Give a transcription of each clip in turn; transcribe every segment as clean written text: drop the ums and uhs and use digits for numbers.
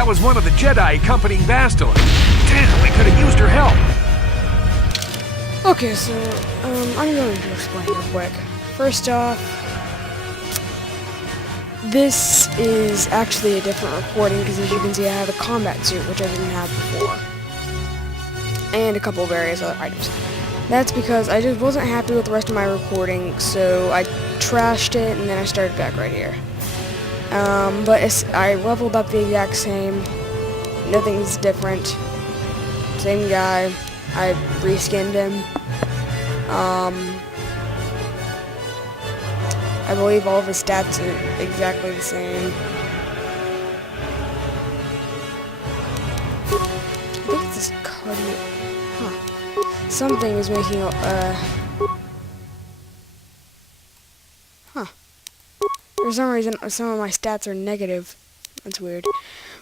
That was one of the Jedi accompanying Bastila. Damn, we could have used her help. Okay, so, I'm going to explain real quick. First off, this is actually a different recording, because as you can see I have a combat suit, which I didn't have before. And a couple of various other items. That's because I just wasn't happy with the rest of my recording, so I trashed it, and then I started back right here. But I leveled up the exact same. Nothing's different. Same guy. I reskinned him. I believe all of his stats are exactly the same. I think it's this cardio. Huh. Something is making For some reason, some of my stats are negative. That's weird.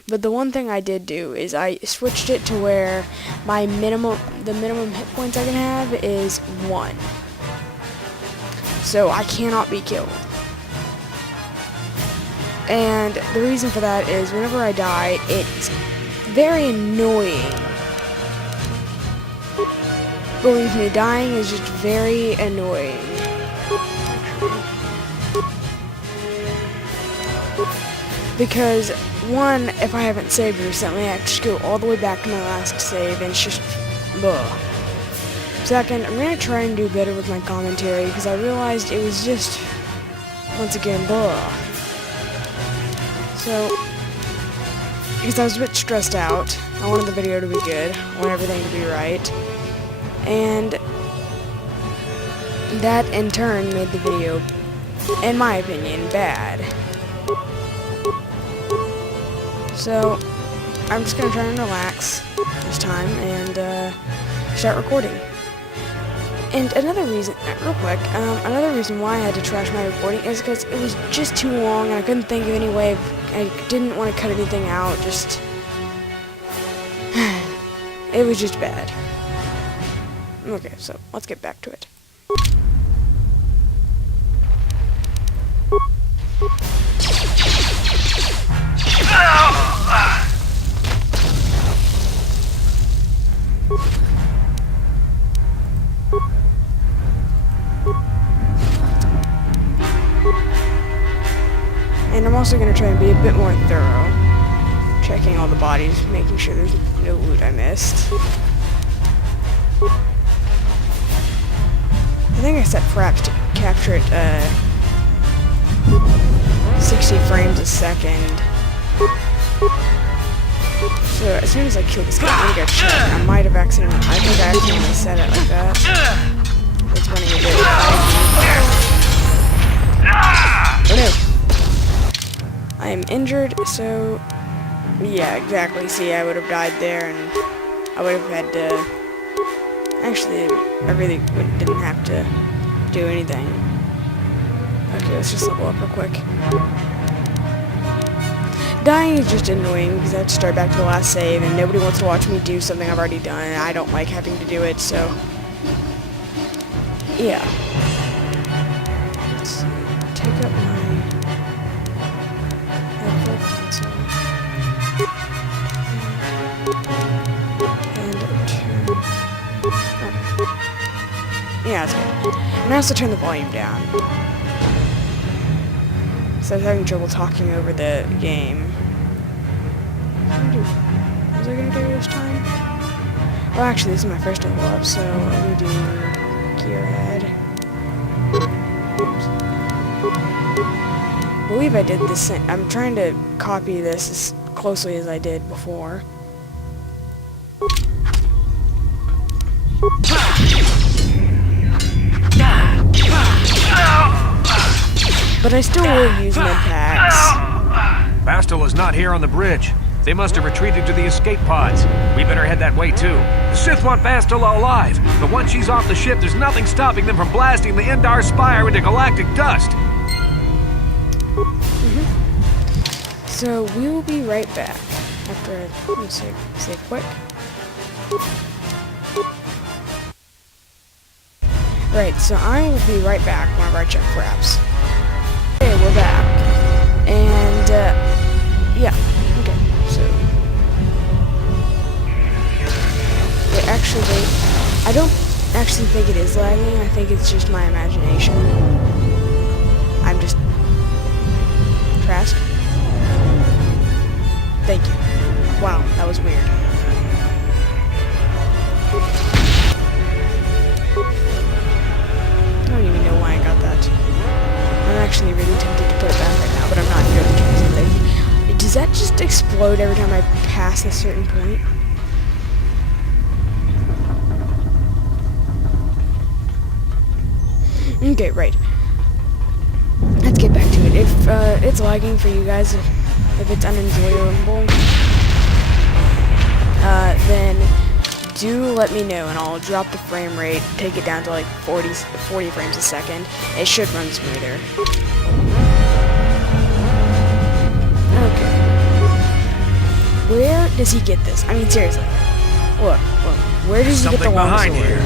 But the one thing I did do is I switched it to where the minimum hit points I can have is 1. So I cannot be killed. And the reason for that is whenever I die, it's very annoying. Believe me, dying is just very annoying. Because, one, if I haven't saved recently, I have to go all the way back to my last save, and it's just, ugh. Second, I'm going to try and do better with my commentary, because I realized it was just, once again, ugh. So, because I was a bit stressed out, I wanted the video to be good, I want everything to be right, and that, in turn, made the video, in my opinion, bad. So, I'm just going to try and relax this time and start recording. And another reason, real quick, another reason why I had to trash my recording is because it was just too long and I couldn't think of any way I didn't want to cut anything out, just... it was just bad. Okay, so let's get back to it. And I'm also going to try and be a bit more thorough, checking all the bodies, making sure there's no loot I missed. I think I set fraps to capture it 60 frames a second. So as soon as I kill this guy, I'm going to go check. I might have accidentally, I think I accidentally set it like that. It's running a bit laggy. Oh no! I am injured, so yeah, exactly. See, I would have died there, and I would have had to. Actually, I really didn't have to do anything. Okay, let's just level up real quick. Dying is just annoying because I have to start back to the last save, and nobody wants to watch me do something I've already done, and I don't like having to do it, so yeah. Let's take up my pencil and turn up. Yeah, that's good. And I also turn the volume down. So I was having trouble talking over the game. What was I gonna do this time? Well, actually, this is my first level up, so I'm gonna do Gearhead. I believe I did this. I'm trying to copy this as closely as I did before. But I still will use med packs. Bastila's not here on the bridge. They must have retreated to the escape pods. We better head that way too. The Sith want Bastila alive, but once she's off the ship, there's nothing stopping them from blasting the Endar spire into galactic dust. So we will be right back after I save quick. Right, so I will be right back whenever I check fraps. Okay, we're back. And, yeah, okay, so honestly think it is lagging. I think it's just my imagination. I'm just Trask. Thank you. Wow, that was weird. I don't even know why I got that. I'm actually really tempted to put it back right now, but I'm not good. Does that just explode every time I pass a certain point? Okay, right. Let's get back to it. If it's lagging for you guys, if it's unenjoyable, then do let me know and I'll drop the frame rate, take it down to like 40 frames a second. It should run smoother. Okay. Where does he get this? I mean, seriously. Look, where does he get the longsword? Here.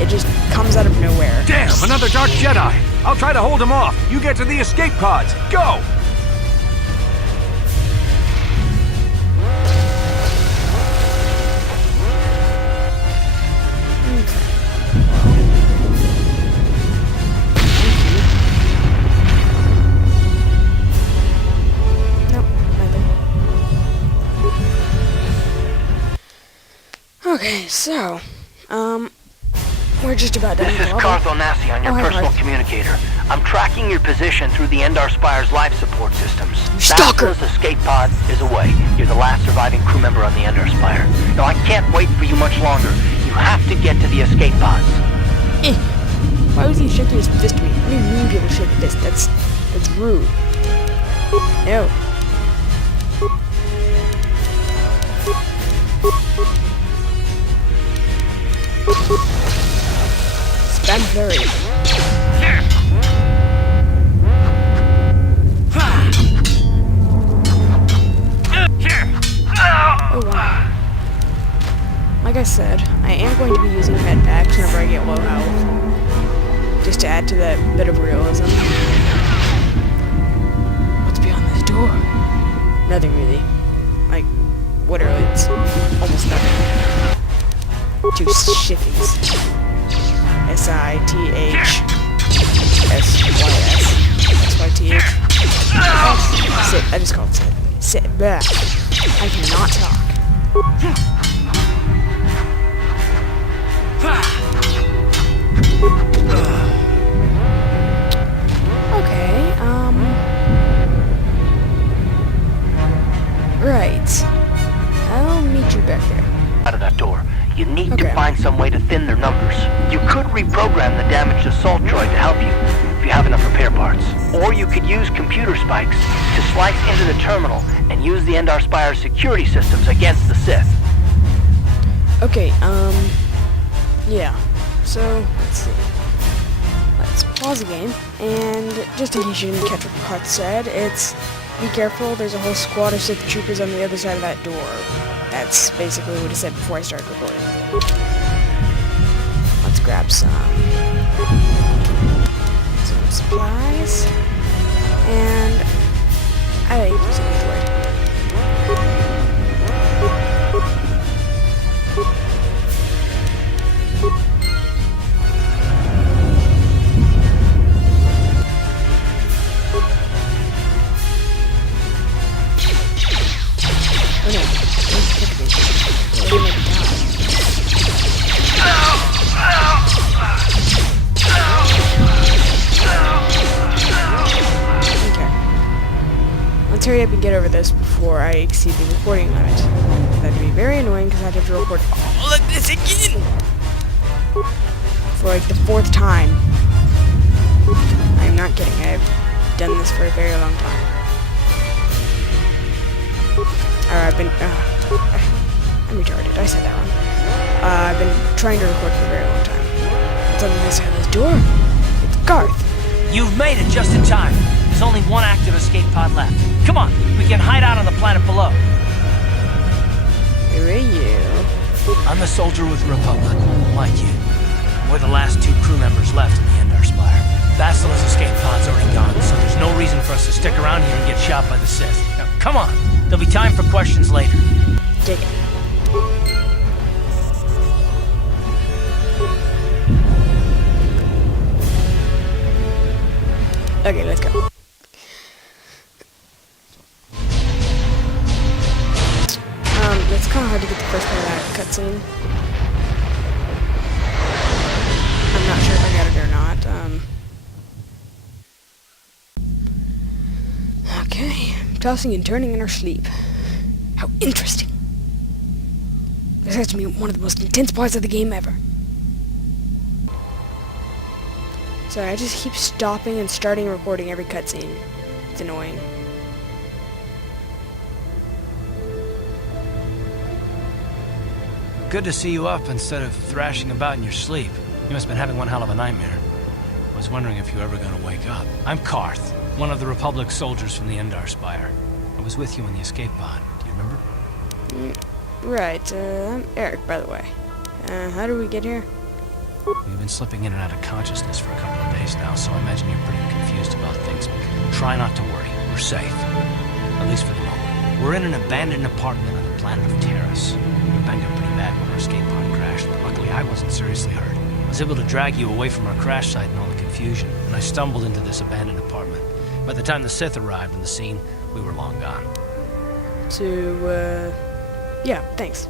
It just comes out of nowhere. Damn, another dark Jedi! I'll try to hold him off. You get to the escape pods. Go! Okay, so, we're just about done. This is Carth on your personal communicator. I'm tracking your position through the Endar spire's life support systems. Stalker! Bastila's escape pod is away. You're the last surviving crew member on the Endar spire. Now I can't wait for you much longer. You have to get to the escape pods. Why was he shaking his fist at me? What do you mean people shake fist? That's rude. No. Spam flurry. Oh wow. Like I said, I am going to be using med packs whenever I get low health. Just to add to that bit of realism. What's beyond this door? Nothing really. Like, literally, it's almost nothing. Two shifties. S-I-T-H S-Y-S S-Y-T-H Sit. I just called sit. Sit. Bleh. I cannot talk. Okay, right. I'll meet you back there. Out of that door. You need to find some way to thin their numbers. You could reprogram the damaged assault droid to help you, if you have enough repair parts. Or you could use computer spikes to slice into the terminal and use the Endar spire security systems against the Sith. Okay, yeah. So, let's see. Let's pause the game, and just in case you didn't catch what Carth said, it's, be careful, there's a whole squad of Sith troopers on the other side of that door. That's basically what he said before I started recording. Let's grab some supplies, and I like using the droid. Oh no, don't pick me. You're gonna die. Okay. Let's hurry up and get over this before I exceed the recording limit. That'd be very annoying because I'd have to record all of this again! For like the 4th time. I'm not kidding, I've done this for a very long time. I've been, I'm retarded, I said that wrong. I've been trying to record for a very long time. What's on the other side of this door? It's Carth. You've made it just in time. There's only one active escape pod left. Come on, we can hide out on the planet below. Who are you? I'm a soldier with the Republic, like you. We're the last 2 crew members left in the Endar spire. Bastila's escape pod's already gone, so there's no reason for us to stick around here and get shot by the Sith. Now, come on. There'll be time for questions later. Dig it. Okay, let's go. It's kind of hard to get the first part of that cutscene. I'm not sure if I got it or not. Okay, tossing and turning in our sleep. How interesting. This has to be one of the most intense parts of the game ever. Sorry, I just keep stopping and starting recording every cutscene. It's annoying. Good to see you up instead of thrashing about in your sleep. You must have been having one hell of a nightmare. I was wondering if you were ever going to wake up. I'm Carth, one of the Republic soldiers from the Endar spire. I was with you in the escape pod. Do you remember? Right, I'm Eric, by the way. How did we get here? We've been slipping in and out of consciousness for a couple of days now, so I imagine you're pretty confused about things. Try not to worry. We're safe. At least for the moment. We're in an abandoned apartment on the planet of Taris. We were banged up pretty bad when our escape pod crashed, but luckily I wasn't seriously hurt. I was able to drag you away from our crash site and all the confusion, and I stumbled into this abandoned apartment. By the time the Sith arrived on the scene, we were long gone. Yeah, thanks.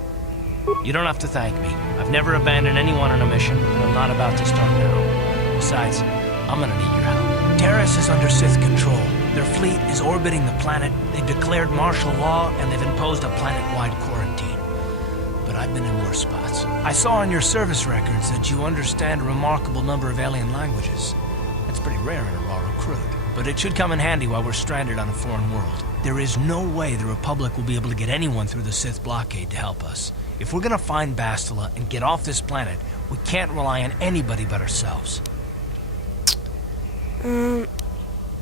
You don't have to thank me. I've never abandoned anyone on a mission, and I'm not about to start now. Besides, I'm gonna need your help. Taris is under Sith control. Their fleet is orbiting the planet, they've declared martial law, and they've imposed a planet-wide quarantine. But I've been in worse spots. I saw on your service records that you understand a remarkable number of alien languages. That's pretty rare in a raw recruit. But it should come in handy while we're stranded on a foreign world. There is no way the Republic will be able to get anyone through the Sith blockade to help us. If we're gonna find Bastila and get off this planet, we can't rely on anybody but ourselves.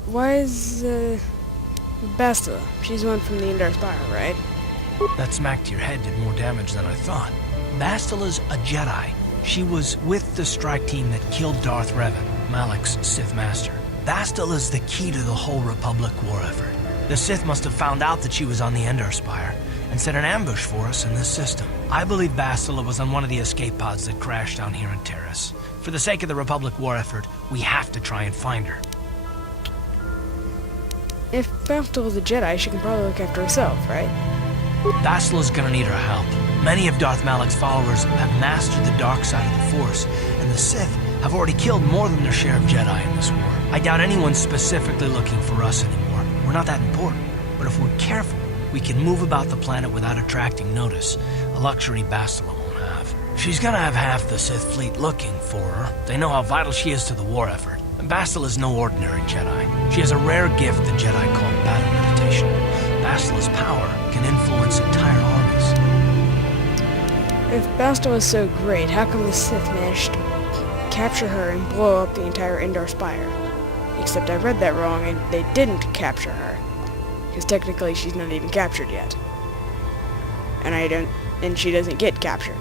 Why is, Bastila? She's the one from the Endar spire, right? That smack to your head did more damage than I thought. Bastila's a Jedi. She was with the strike team that killed Darth Revan, Malak's Sith master. Bastila's the key to the whole Republic war effort. The Sith must have found out that she was on the Endar spire and set an ambush for us in this system. I believe Bastila was on one of the escape pods that crashed down here in Taris. For the sake of the Republic war effort, we have to try and find her. If Bastila's a Jedi, she can probably look after herself, right? Bastila's gonna need our help. Many of Darth Malak's followers have mastered the dark side of the Force, and the Sith have already killed more than their share of Jedi in this war. I doubt anyone's specifically looking for us anymore. We're not that important. But if we're careful, we can move about the planet without attracting notice, a luxury Bastila won't have. She's gonna have half the Sith fleet looking for her. They know how vital she is to the war effort. And Bastila's no ordinary Jedi. She has a rare gift the Jedi call battle meditation. Bastila's power can influence entire armies. If Bastila is so great, how come the Sith managed to capture her and blow up the entire Endar spire? Except I read that wrong and they didn't capture her. Because technically she's not even captured yet. And she doesn't get captured.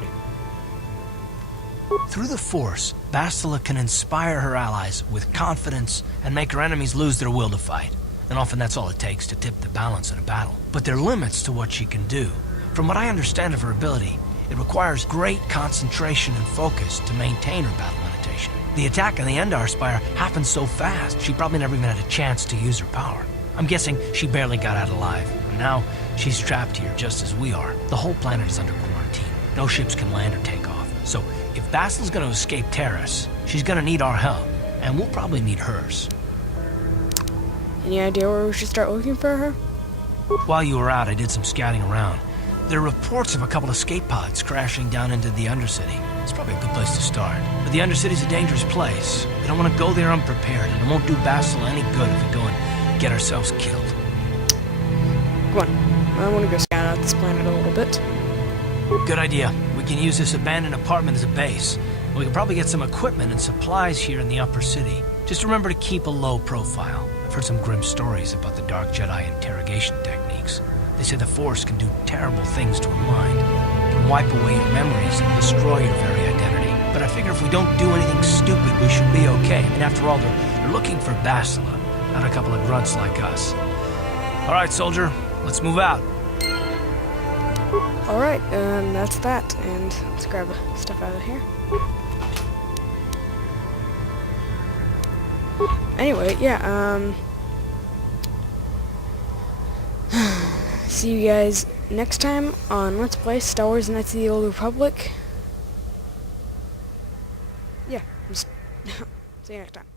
Through the Force, Bastila can inspire her allies with confidence and make her enemies lose their will to fight. And often that's all it takes to tip the balance in a battle. But there are limits to what she can do. From what I understand of her ability, it requires great concentration and focus to maintain her battle meditation. The attack on the Endar spire happened so fast, she probably never even had a chance to use her power. I'm guessing she barely got out alive. And now, she's trapped here just as we are. The whole planet is under quarantine. No ships can land or take off. So, if Bastila's gonna escape Taris, she's gonna need our help. And we'll probably need hers. Any idea where we should start looking for her? While you were out, I did some scouting around. There are reports of a couple escape pods crashing down into the Undercity. It's probably a good place to start. But the Undercity's a dangerous place. We don't want to go there unprepared, and it won't do Bastila any good if we go and get ourselves killed. Come on. I want to go scout out this planet a little bit. Good idea. We can use this abandoned apartment as a base. We can probably get some equipment and supplies here in the upper city. Just remember to keep a low profile. I've heard some grim stories about the Dark Jedi interrogation techniques. They say the Force can do terrible things to a mind. It can wipe away your memories and destroy your very identity. But I figure if we don't do anything stupid, we should be okay. I mean, after all, they're looking for Bastila, not a couple of grunts like us. All right, soldier, let's move out. Alright, that's that. And let's grab stuff out of here. Anyway, yeah, see you guys next time on Let's Play Star Wars Knights of the Old Republic. Yeah, just see you next time.